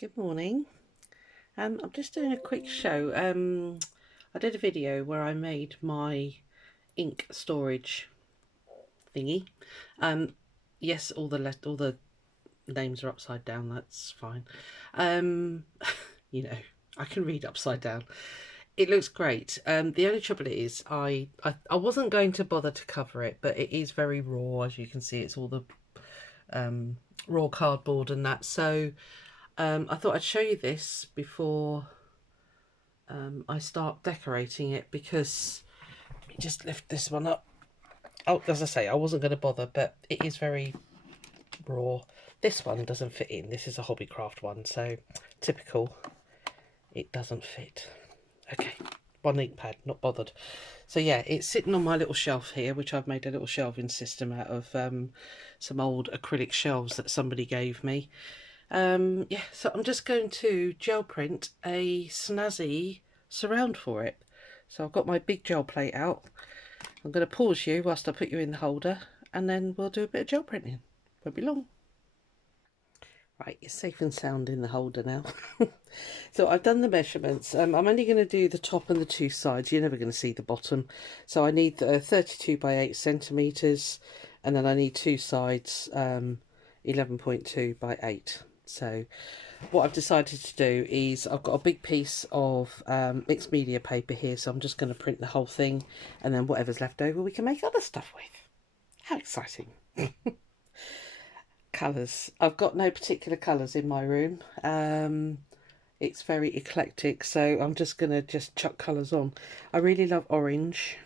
Good morning. I'm just doing a quick show. I did a video where I made my ink storage thingy. Yes, all the names are upside down. That's fine. You know, I can read upside down. It looks great. The only trouble is I wasn't going to bother to cover it, but it is very raw, as you can see. It's all the raw cardboard and that. So I thought I'd show you this before I start decorating it, because let me just lift this one up. Oh, as I say, I wasn't going to bother, but it is very raw. This one doesn't fit in. This is a Hobbycraft one, so typical. It doesn't fit. Okay, one ink pad, not bothered. So yeah, it's sitting on my little shelf here, which I've made a little shelving system out of some old acrylic shelves that somebody gave me. Yeah, so I'm just going to gel print a snazzy surround for it. So I've got my big gel plate out. I'm going to pause you whilst I put you in the holder, and then we'll do a bit of gel printing. Won't be long. Right, you're safe and sound in the holder now. So I've done the measurements. I'm only going to do the top and the two sides. You're never going to see the bottom. So I need 32 by 8 centimetres, and then I need two sides 11.2 by 8. So what I've decided to do is I've got a big piece of mixed media paper here, so I'm just going to print the whole thing, and then whatever's left over we can make other stuff with. How exciting. Colours. I've got no particular colours in my room. It's very eclectic, so I'm just going to chuck colours on. I really love orange.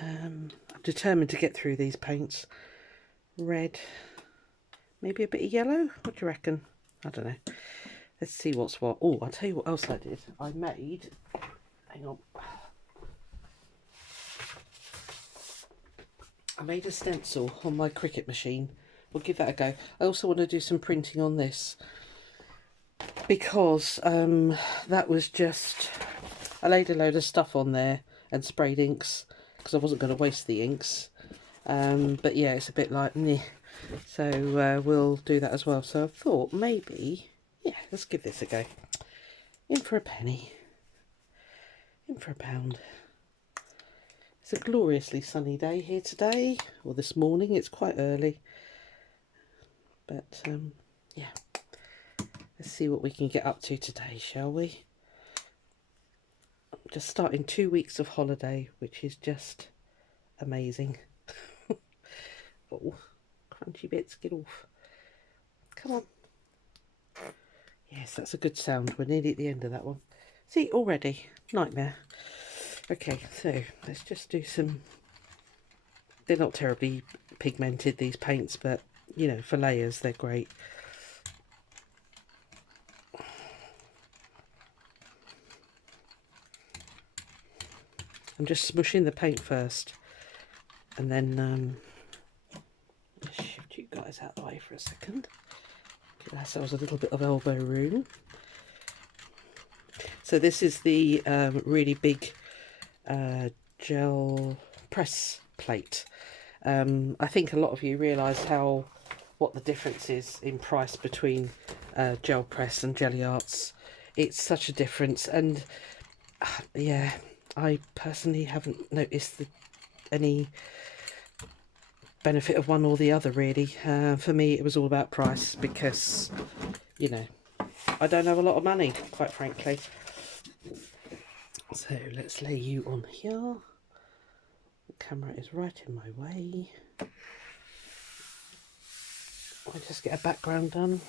I'm determined to get through these paints. Red. Maybe a bit of yellow? What do you reckon? I don't know. Let's see what's what. Oh, I'll tell you what else I did. I made... Hang on. I made a stencil on my Cricut machine. We'll give that a go. I also want to do some printing on this, because that was just... I laid a load of stuff on there and sprayed inks, because I wasn't going to waste the inks. But yeah, it's a bit like... Meh. So we'll do that as well. So I thought maybe, yeah, let's give this a go. In for a penny. In for a pound. It's a gloriously sunny day here today, or this morning. It's quite early. But yeah, let's see what we can get up to today, shall we? I'm just starting 2 weeks of holiday, which is just amazing. Oh, crunchy bits, get off. Come on. Yes, that's a good sound. We're nearly at the end of that one. See, already. Nightmare. Okay, so let's just do some... They're not terribly pigmented, these paints, but, you know, for layers, they're great. I'm just smushing the paint first, and then let's shift you guys out of the way for a second. Give ourselves a little bit of elbow room. So this is the really big gel press plate. I think a lot of you realise what the difference is in price between gel press and Gelli Arts. It's such a difference, and yeah, I personally haven't noticed any benefit of one or the other, really. For me, it was all about price, because, you know, I don't have a lot of money, quite frankly. So let's lay you on here. The camera is right in my way. I'll just get a background done.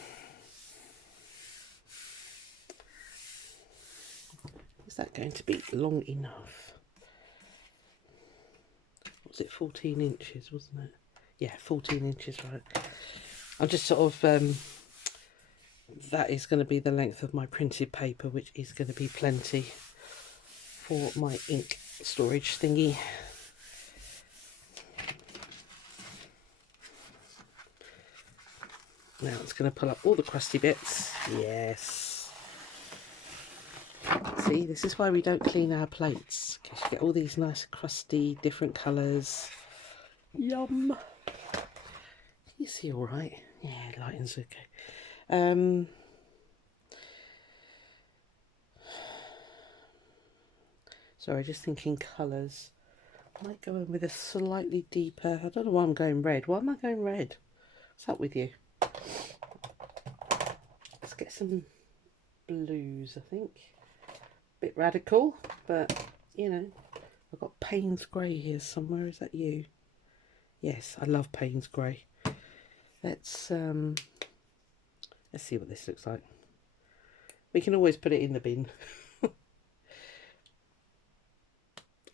Is that going to be long enough? Was it 14 inches, wasn't it? Yeah, 14 inches, right. I'm just sort of... that is going to be the length of my printed paper, which is going to be plenty for my ink storage thingy. Now it's going to pull up all the crusty bits. Yes. See, this is why we don't clean our plates, because you get all these nice crusty different colours. Yum. You see all right? Yeah, lighting's okay. Sorry, just thinking colours. I might go in with a slightly deeper. I don't know why I'm going red. Why am I going red? What's up with you? Let's get some blues, I think. Bit radical, but you know, I've got Payne's Grey here somewhere. Is that you? Yes, I love Payne's Grey. Let's see what this looks like. We can always put it in the bin.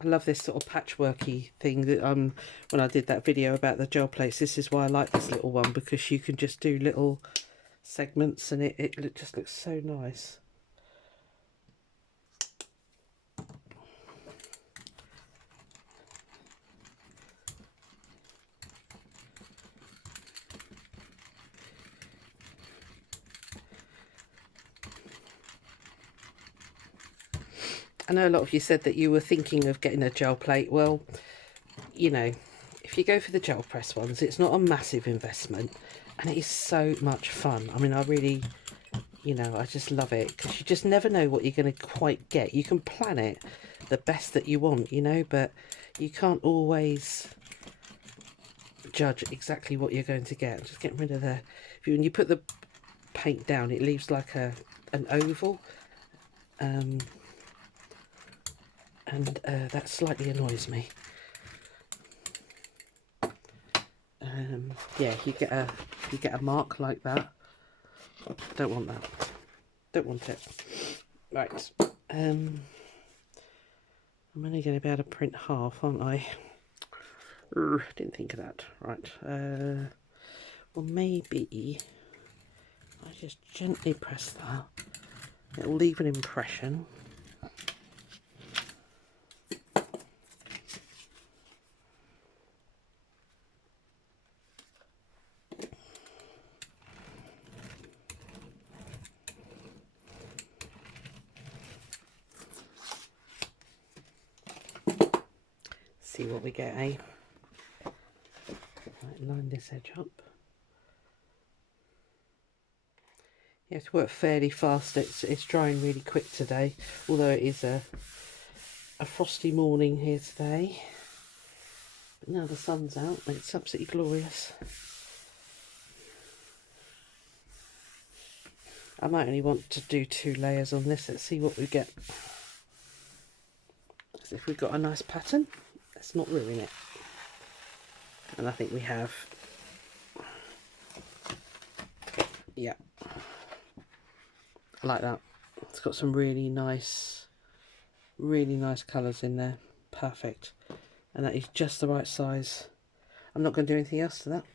I love this sort of patchworky thing that when I did that video about the gel plates, this is why I like this little one, because you can just do little segments and it just looks so nice. I know a lot of you said that you were thinking of getting a gel plate. Well, you know, if you go for the gel press ones, it's not a massive investment and it is so much fun. I mean, I really, you know, I just love it because you just never know what you're going to quite get. You can plan it the best that you want, you know, but you can't always judge exactly what you're going to get. I'm just getting rid of the, when you put the paint down, it leaves like an oval. And that slightly annoys me. Yeah, you get a mark like that. Don't want that. Don't want it. Right. I'm only going to be able to print half, aren't I? Didn't think of that. Right. Well, maybe I just gently press that. It'll leave an impression. See what we get, eh? Right, line this edge up. You have to work fairly fast. It's drying really quick today, although it is a frosty morning here today. But now the sun's out, it's absolutely glorious. I might only want to do 2 layers on this. Let's see what we get. As if we've got a nice pattern. Let's not ruin it. And I think we have. Yeah. I like that. It's got some really nice colours in there. Perfect. And that is just the right size. I'm not going to do anything else to that.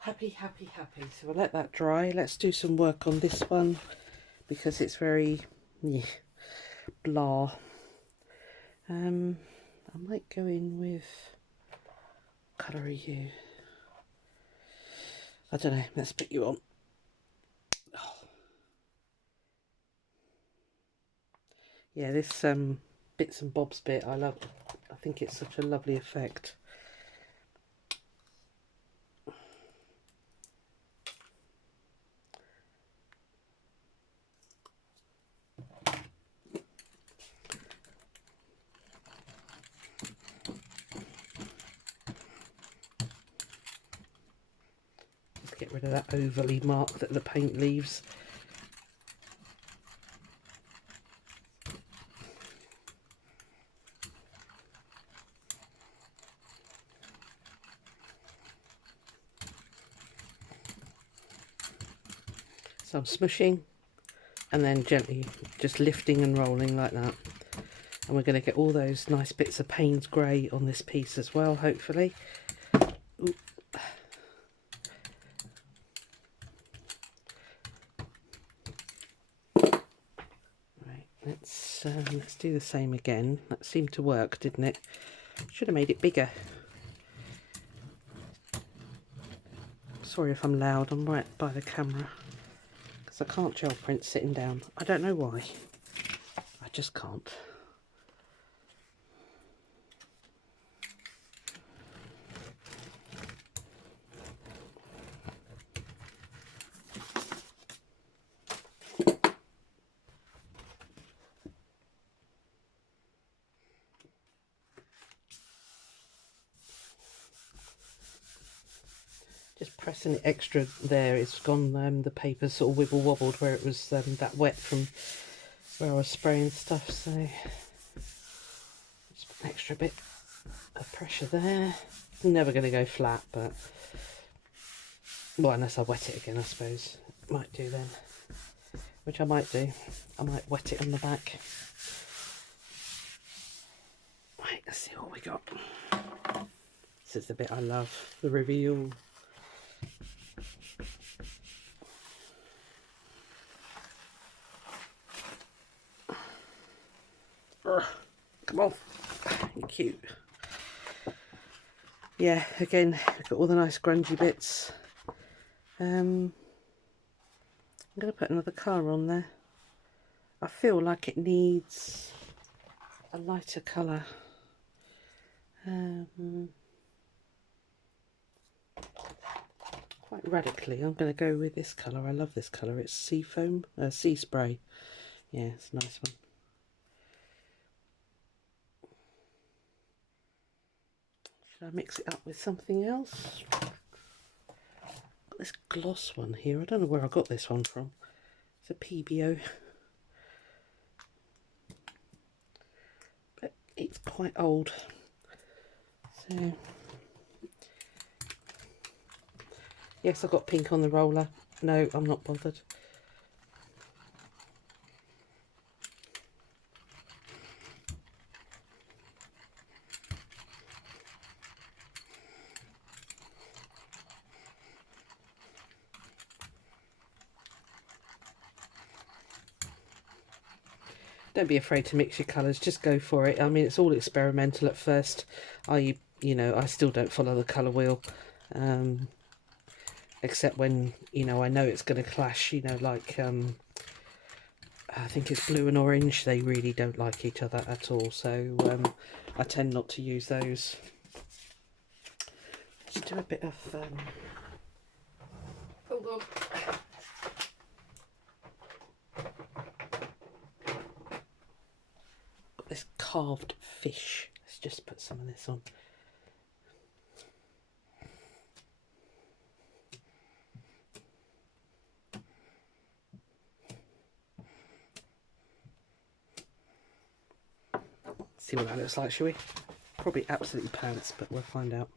Happy, happy, happy. So we'll let that dry. Let's do some work on this one because it's very blah. I might go in with colour are you? I don't know. Let's put you on. Oh. Yeah, this bits and bobs bit I love. I think it's such a lovely effect. Get rid of that overly mark that the paint leaves. So I'm smushing and then gently just lifting and rolling like that. And we're going to get all those nice bits of Payne's Grey on this piece as well, hopefully. Ooh. Let's do the same again. That seemed to work, didn't it? Should have made it bigger. Sorry if I'm loud, I'm right by the camera. Because I can't gel print sitting down. I don't know why. I just can't. pressing it extra there, it's gone, the paper sort of wibble wobbled where it was that wet from where I was spraying stuff, so just put an extra bit of pressure there. I'm never going to go flat, but, well, unless I wet it again, I suppose. Might do then, which I might do. I might wet it on the back. Right, let's see what we got. This is the bit I love, the reveal. Come on, you're cute. Yeah, again, we've got all the nice grungy bits. I'm going to put another colour on there. I feel like it needs a lighter colour. Quite radically, I'm going to go with this colour. I love this colour. It's sea foam, sea spray. Yeah, it's a nice one. Should I mix it up with something else? Got this gloss one here. I don't know where I got this one from. It's a PBO. But it's quite old. So, yes, I've got pink on the roller. No, I'm not bothered. Don't be afraid to mix your colours, just go for it. I mean, it's all experimental at first. I still don't follow the colour wheel, except when, I know it's going to clash, like, I think it's blue and orange. They really don't like each other at all, so I tend not to use those. Let's do a bit of, hold on. This carved fish. Let's just put some of this on. See what that looks like, shall we? Probably absolutely pants, but we'll find out.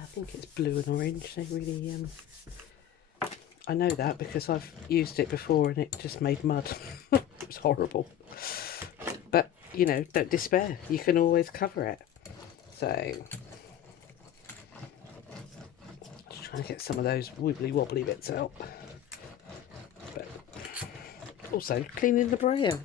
I think it's blue and orange. They really, I know that because I've used it before and it just made mud. It was horrible. But, don't despair. You can always cover it. So, just trying to get some of those wibbly wobbly bits out. But also cleaning the brayer.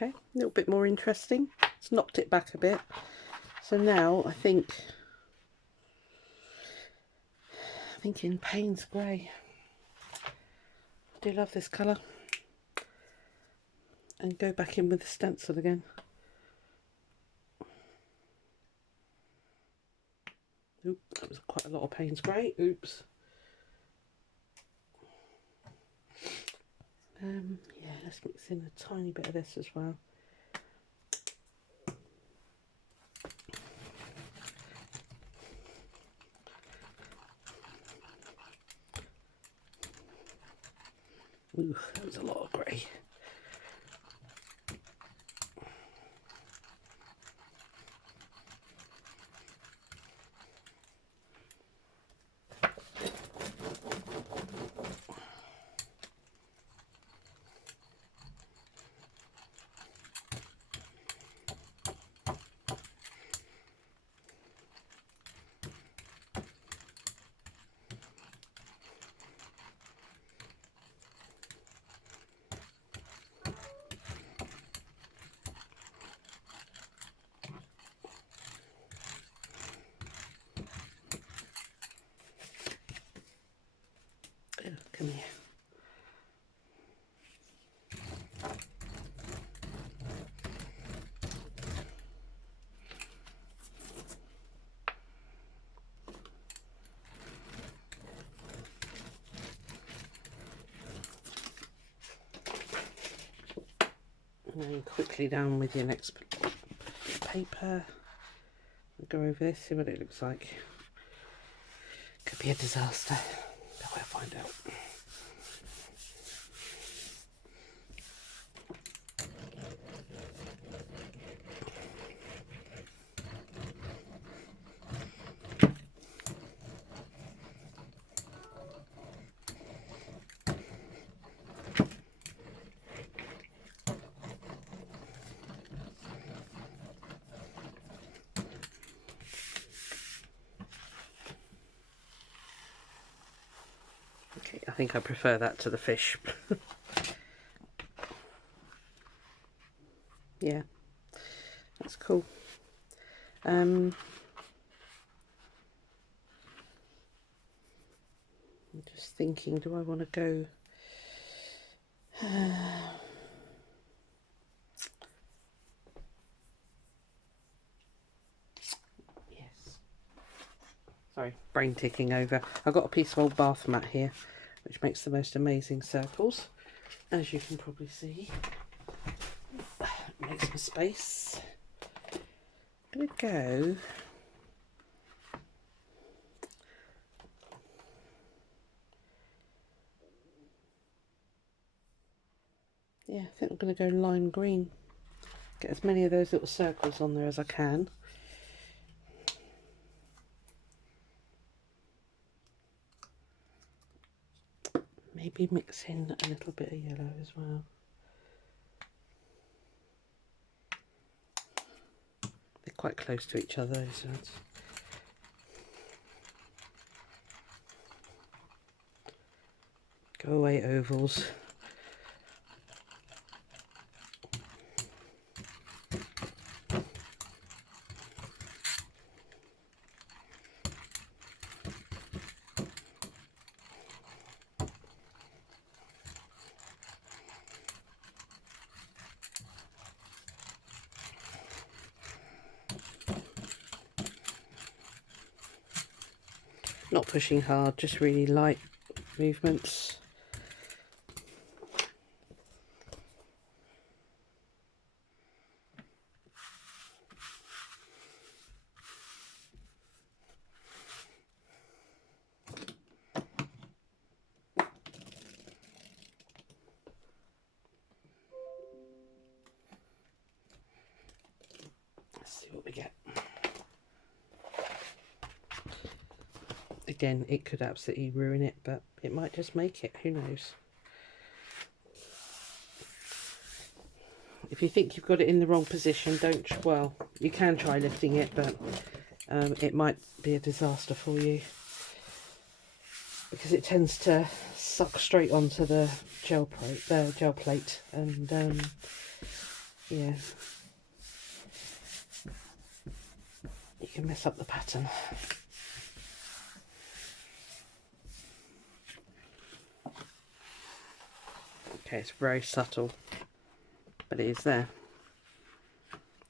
Okay, a little bit more interesting. It's knocked it back a bit. So now I think in Payne's Grey. I do love this colour. And go back in with the stencil again. Oop, that was quite a lot of Payne's Grey. Oops. Yeah, let's mix in a tiny bit of this as well. Ooh, that was a lot of grey. Come here. And then quickly down with your next paper. Go over this, see what it looks like. Could be a disaster, but we'll find out. Okay, I think I prefer that to the fish. Yeah, that's cool. I'm just thinking, do I want to go yes, sorry, brain ticking over. I've got a piece of old bath mat here which makes the most amazing circles, as you can probably see. Make some space. I'm going to go yeah, I think I'm going to go lime green. Get as many of those little circles on there as I can. Maybe mix in a little bit of yellow as well. They're quite close to each other, so it's go away ovals. Not pushing hard, just really light movements. Let's see what we get. Again, it could absolutely ruin it, but it might just make it, who knows. If you think you've got it in the wrong position, don't, well, you can try lifting it, but it might be a disaster for you, because it tends to suck straight onto the gel plate, and yeah, you can mess up the pattern. Okay, it's very subtle, but it is there.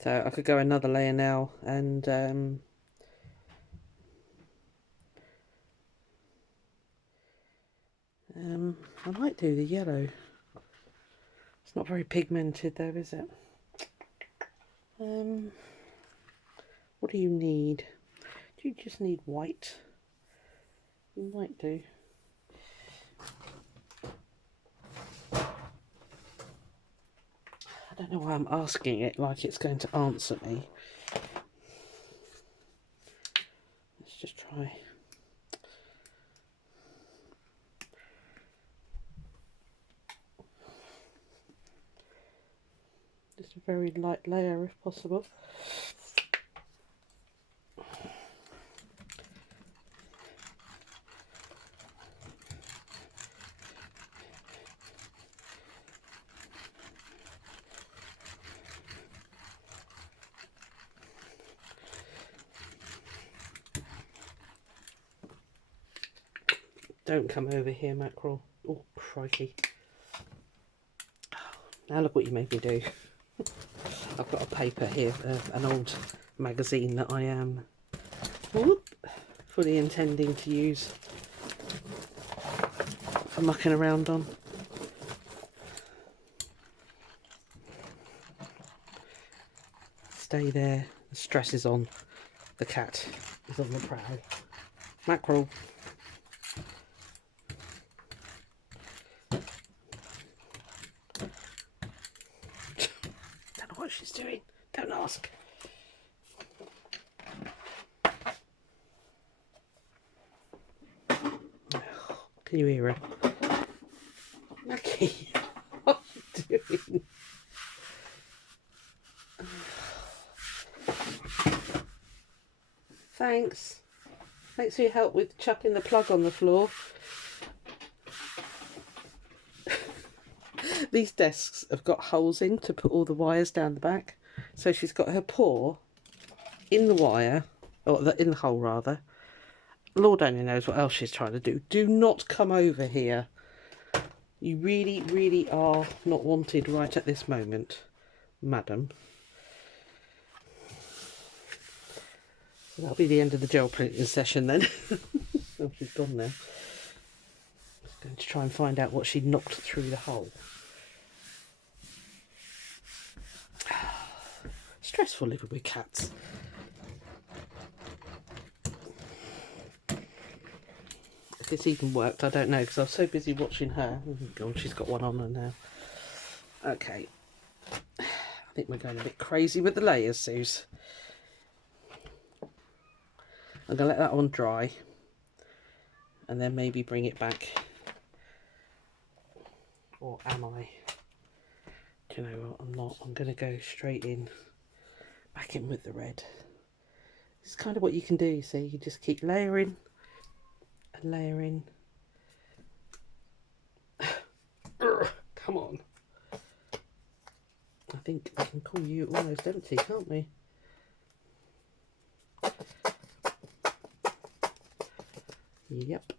So I could go another layer now, and I might do the yellow. It's not very pigmented though, is it? What do you need? Do you just need white? You might do. I don't know why I'm asking it like it's going to answer me. Let's just try. Just a very light layer if possible. Don't come over here, mackerel. Oh, crikey. Now look what you made me do. I've got a paper here, an old magazine that I am fully intending to use for mucking around on. stay there. The stress is on. The cat is on the prowl. Mackerel. Don't know what she's doing. Don't ask. Can you hear her? Mackie, what are you doing? Thanks. Thanks for your help with chucking the plug on the floor. These desks have got holes in to put all the wires down the back. So she's got her paw in the wire, or in the hole rather. Lord only knows what else she's trying to do. Do not come over here. You really, really are not wanted right at this moment, madam. So that'll be the end of the gel printing session then. Oh, she's gone now. Just going to try and find out what she knocked through the hole. Stressful living with cats. If it's even worked, I don't know, because I was so busy watching her. Oh God, she's got one on her now. Okay. I think we're going a bit crazy with the layers, Suze. I'm going to let that one dry. And then maybe bring it back. Or am I? Do you know what? I'm not. I'm going to go straight in. Back in with the red. It's kind of what you can do, you see. You just keep layering. And layering. Come on. I think we can call you almost empty, can't we? Yep.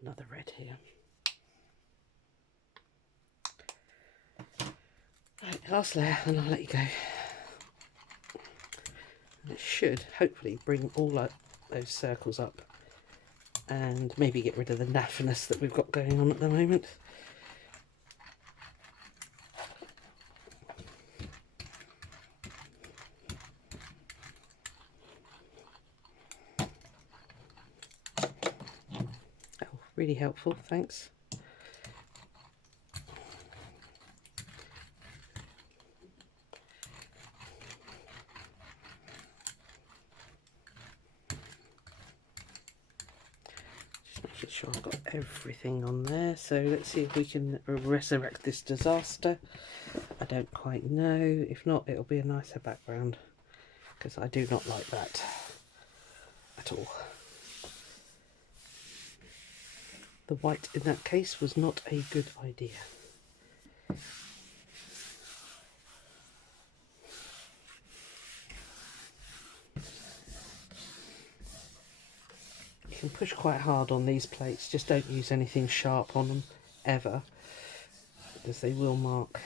Another red here. Right, last layer and I'll let you go. And it should hopefully bring all those circles up and maybe get rid of the naffiness that we've got going on at the moment. Oh, really helpful, thanks. Sure I've got everything on there, so let's see if we can resurrect this disaster. I don't quite know. If not, it'll be a nicer background, because I do not like that at all. The white in that case was not a good idea. You can push quite hard on these plates, just don't use anything sharp on them ever, because they will mark,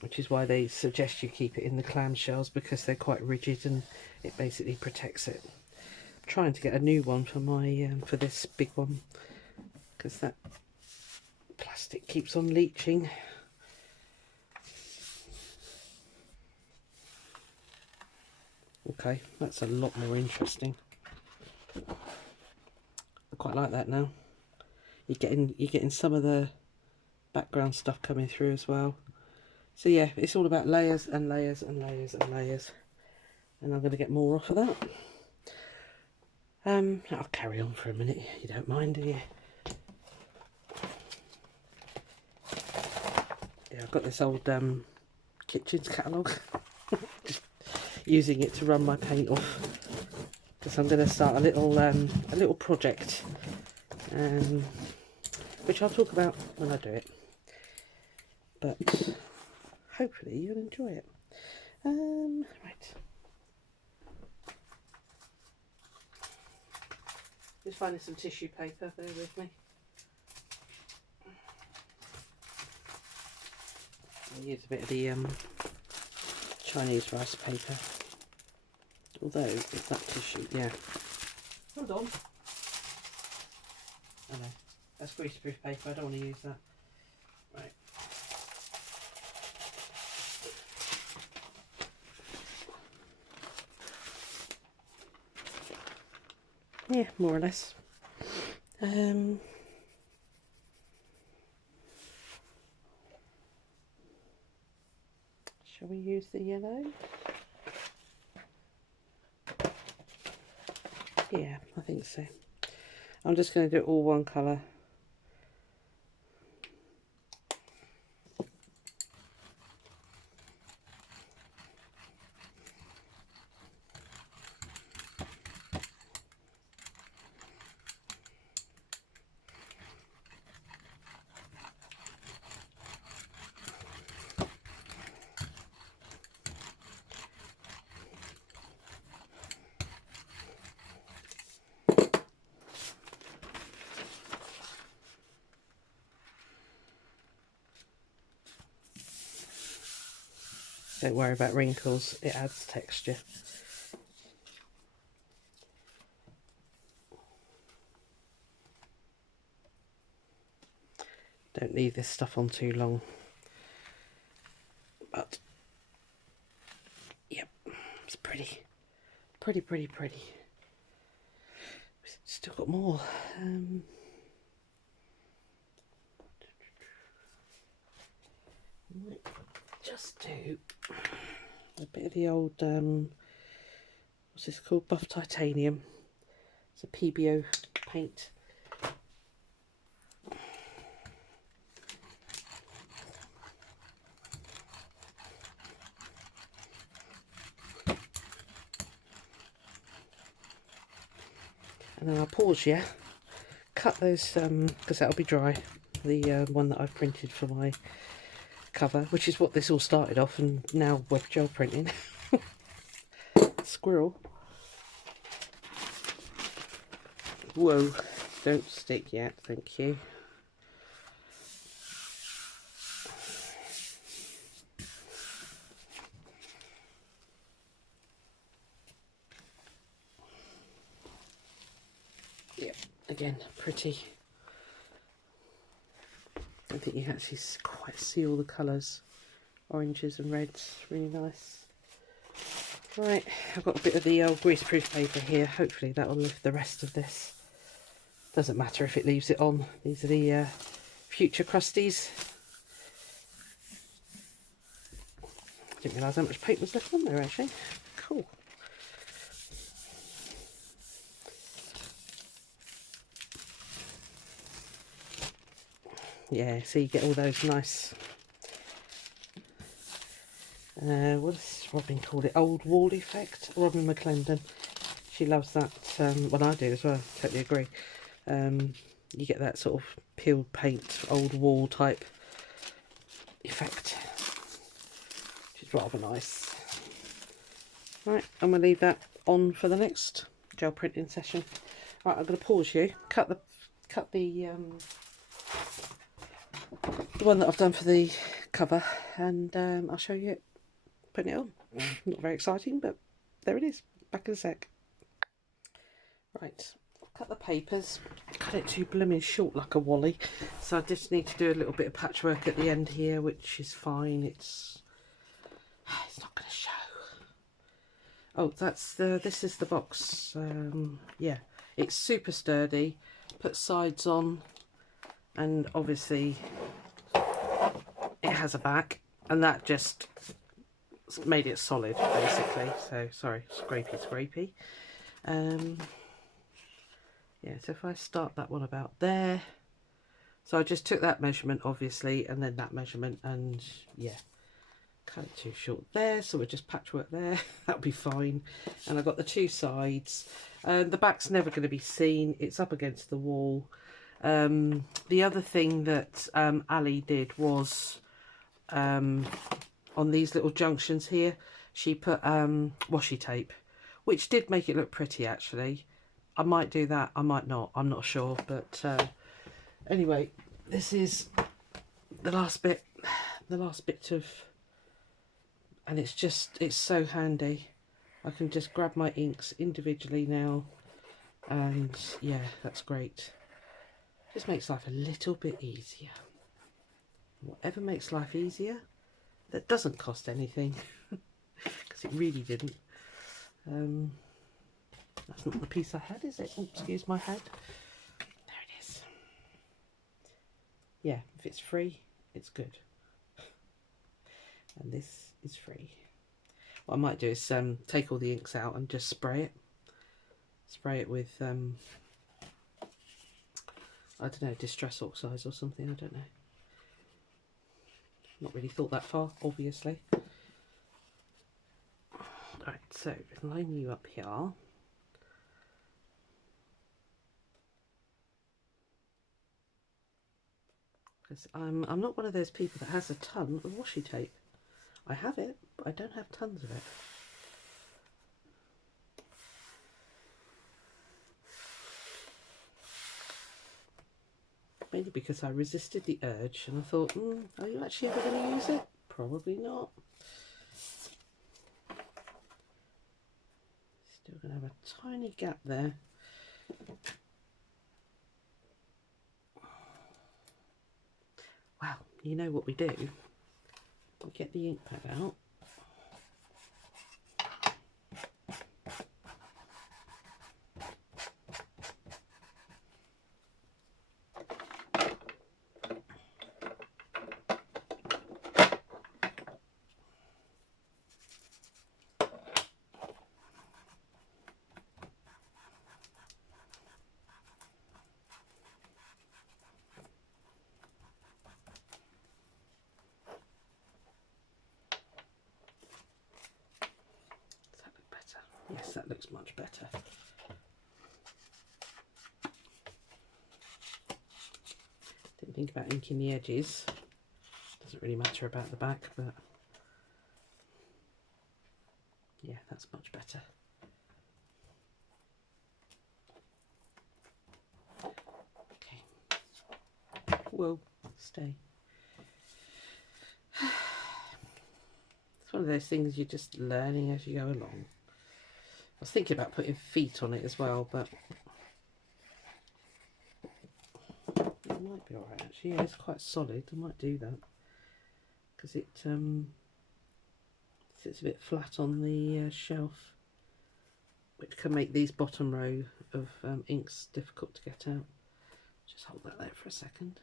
which is why they suggest you keep it in the clamshells, because they're quite rigid and it basically protects it. I'm trying to get a new one for my for this big one, because that plastic keeps on leaching. Okay, that's a lot more interesting. I quite like that now. You're getting some of the background stuff coming through as well. So yeah, it's all about layers and layers and layers and layers. And I'm going to get more off of that. I'll carry on for a minute. You don't mind, do you? Yeah, I've got this old kitchens catalogue. Just using it to run my paint off. Because I'm going to start a little project, which I'll talk about when I do it. But hopefully you'll enjoy it. Right. Just finding some tissue paper. Bear with me. I'll use a bit of the Chinese rice paper. Although, it's that tissue, yeah. Hold on. That's greaseproof paper, I don't want to use that. Right. Yeah, more or less. Shall we use the yellow? Yeah, I think so. I'm just going to do it all one colour. Don't worry about wrinkles, it adds texture. Don't leave this stuff on too long. But, yep, it's pretty. Pretty. Still got more. Might just do a bit of the old, what's this called? Buff Titanium. It's a PBO paint. And then I'll pause you, cut those, because that'll be dry, the one that I've printed for my cover, which is what this all started off, and now web gel printing. Squirrel. Whoa, don't stick yet, thank you. Yep, again, pretty. I think you can actually quite see all the colours. Oranges and reds, really nice. Right, I've got a bit of the old greaseproof paper here. Hopefully that will lift the rest of this. Doesn't matter if it leaves it on. These are the future crusties. Didn't realise how much paper was left on there actually. Cool. Yeah, so you get all those nice, what's Robin called it? Old wall effect. Robin McClendon. She loves that. Well, I do as well, totally agree. You get that sort of peeled paint, old wall type effect, which is rather nice. Right, I'm going to leave that on for the next gel printing session. Right, I'm going to pause you, cut the one that I've done for the cover, and I'll show you it putting it on. Not very exciting, but there it is. Back in a sec. Right, cut the papers. Cut it too blooming short like a wally, so I just need to do a little bit of patchwork at the end here, which is fine. It's not going to show. Oh, this is the box. Yeah, it's super sturdy. Put sides on, and obviously it has a back, and that just made it solid basically. So sorry, scrapey. Yeah, so if I start that one about there, so I just took that measurement obviously, and then that measurement, and yeah, cut it too short there, so we'll just patchwork there. That'll be fine. And I've got the two sides. The back's never going to be seen, it's up against the wall. The other thing that Ali did was on these little junctions here, she put washi tape, which did make it look pretty actually. I might do that, I might not, I'm not sure, but anyway, this is the last bit of, and it's so handy. I can just grab my inks individually now, and yeah, that's great. Just makes life a little bit easier. Whatever makes life easier, that doesn't cost anything, because it really didn't. That's not the piece I had, is it? Oh, excuse my head. There it is. Yeah, if it's free, it's good. And this is free. What I might do is take all the inks out and just spray it. Spray it with, I don't know, distress oxides or something, I don't know. Not really thought that far, obviously. Right, so line you up here. Because I'm not one of those people that has a ton of washi tape. I have it, but I don't have tons of it. Mainly because I resisted the urge and I thought, are you actually ever going to use it? Probably not. Still going to have a tiny gap there. Well, you know what we do? We get the ink pad out. Yes, that looks much better. Didn't think about inking the edges. Doesn't really matter about the back, but yeah, that's much better. Okay. Whoa, stay. It's one of those things you're just learning as you go along. I was thinking about putting feet on it as well, but it might be alright actually. Yeah, it's quite solid. I might do that because it sits a bit flat on the shelf, which can make these bottom row of inks difficult to get out. Just hold that there for a second.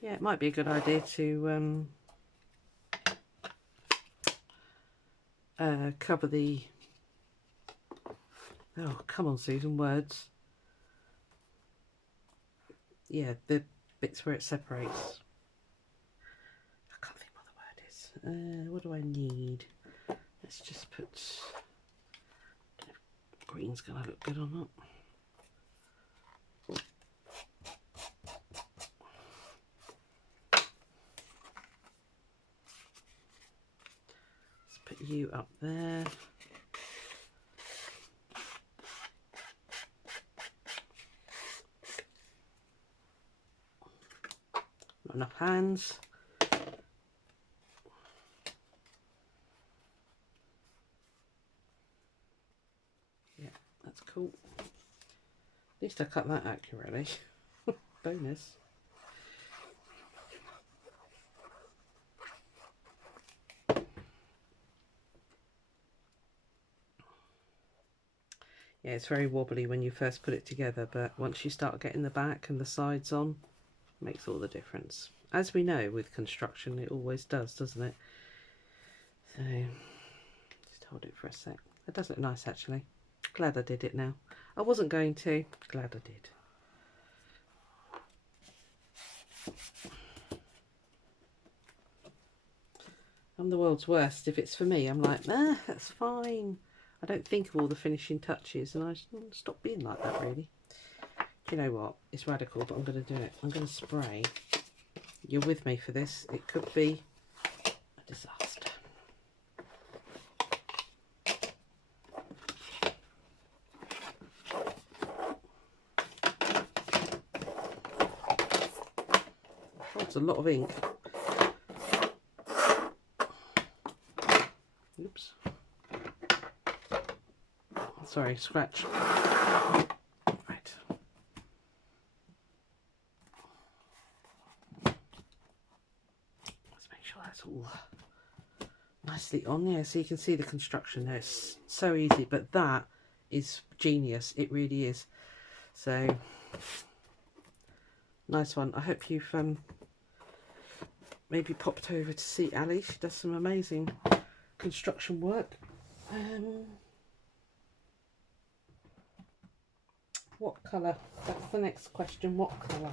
Yeah, it might be a good idea to cover the, oh come on Susan, words. Yeah, the bits where it separates. I can't think what the word is. What do I need? Let's just put, I don't know if green's gonna look good or not. Put you up there. Not enough hands. Yeah, that's cool. At least I cut that accurately. Bonus. Yeah, it's very wobbly when you first put it together, but once you start getting the back and the sides on, it makes all the difference. As we know with construction, it always does, doesn't it? So, just hold it for a sec. It does look nice actually. Glad I did it now. I wasn't going to, glad I did. I'm the world's worst. If it's for me, I'm like, that's fine. I don't think of all the finishing touches, and I stop being like that really. Do you know what? It's radical, but I'm going to do it. I'm going to spray. You're with me for this. It could be a disaster. Oh, it's a lot of ink. Oops. Sorry, scratch. Right. Let's make sure that's all nicely on there, so you can see the construction there. It's so easy, but that is genius. It really is. So nice one. I hope you've maybe popped over to see Ali. She does some amazing construction work. What colour? That's the next question. What colour?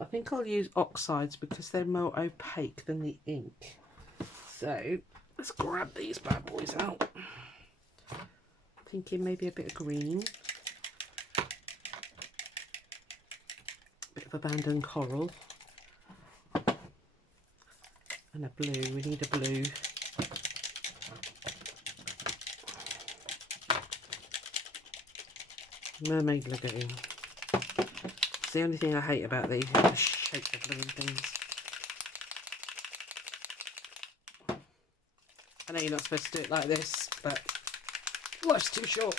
I think I'll use oxides because they're more opaque than the ink. So let's grab these bad boys out. Thinking maybe a bit of green. Bit of abandoned coral. And a blue. We need a blue. Mermaid Lagoon. It's the only thing I hate about these, the shape of them and things. I know you're not supposed to do it like this, but life's too short.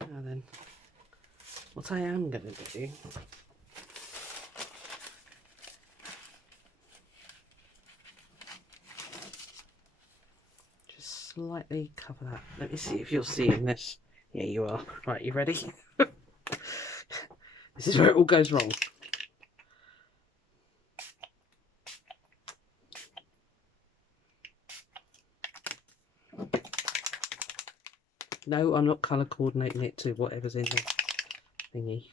Now then, what I am going to do just slightly cover that. Let me see if you're seeing this. Yeah, you are. Right, you ready? This is where it all goes wrong. No, I'm not colour coordinating it to whatever's in the thingy.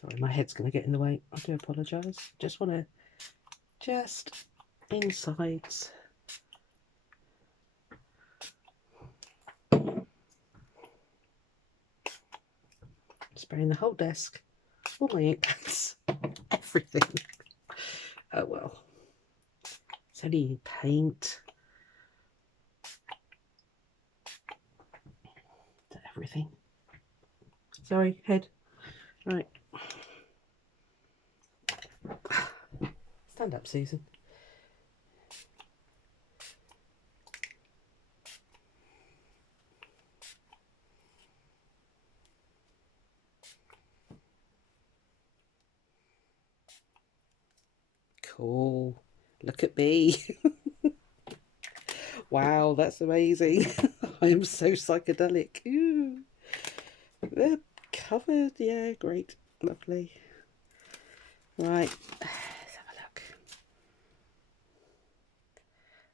Sorry, my head's going to get in the way. I do apologise. Just want to insides. Spraying the whole desk, all my ink pads, everything. Oh well, it's only paint. Everything. Sorry, head. Right. Stand up, Susan. Cool. Look at me. Wow, that's amazing. I am so psychedelic. Ooh. They're covered. Yeah, great. Lovely. Right. Let's have a look.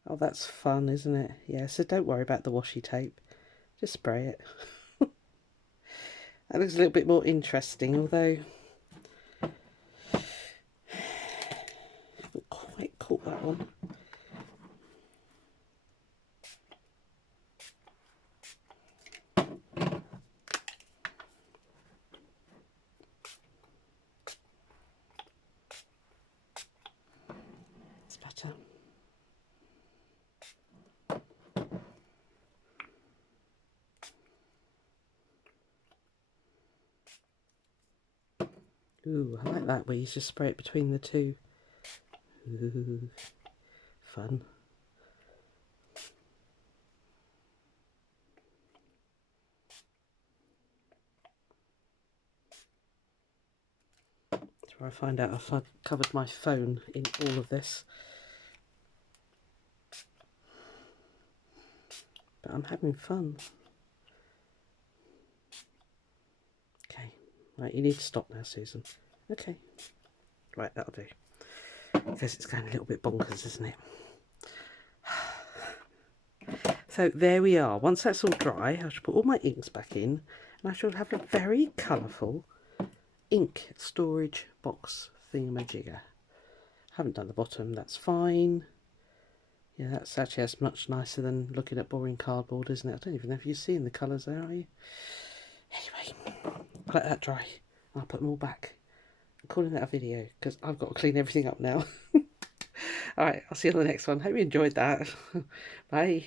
Oh, that's fun, isn't it? Yeah, so don't worry about the washi tape. Just spray it. That looks a little bit more interesting, although I haven't quite caught that one. It's better. Ooh, I like that where you just spray it between the two. Ooh, fun. That's where I find out if I've covered my phone in all of this. But I'm having fun. Okay, right, you need to stop now, Susan. Okay, right, that'll do. Because it's going a little bit bonkers, isn't it? So there we are. Once that's all dry, I shall put all my inks back in and I shall have a very colourful ink storage box thingamajigger. Haven't done the bottom, that's fine. Yeah, that's much nicer than looking at boring cardboard, isn't it? I don't even know if you've seen the colours there, are you? Anyway, let that dry. I'll put them all back. I'm calling that a video because I've got to clean everything up now. Alright, I'll see you on the next one. Hope you enjoyed that. Bye.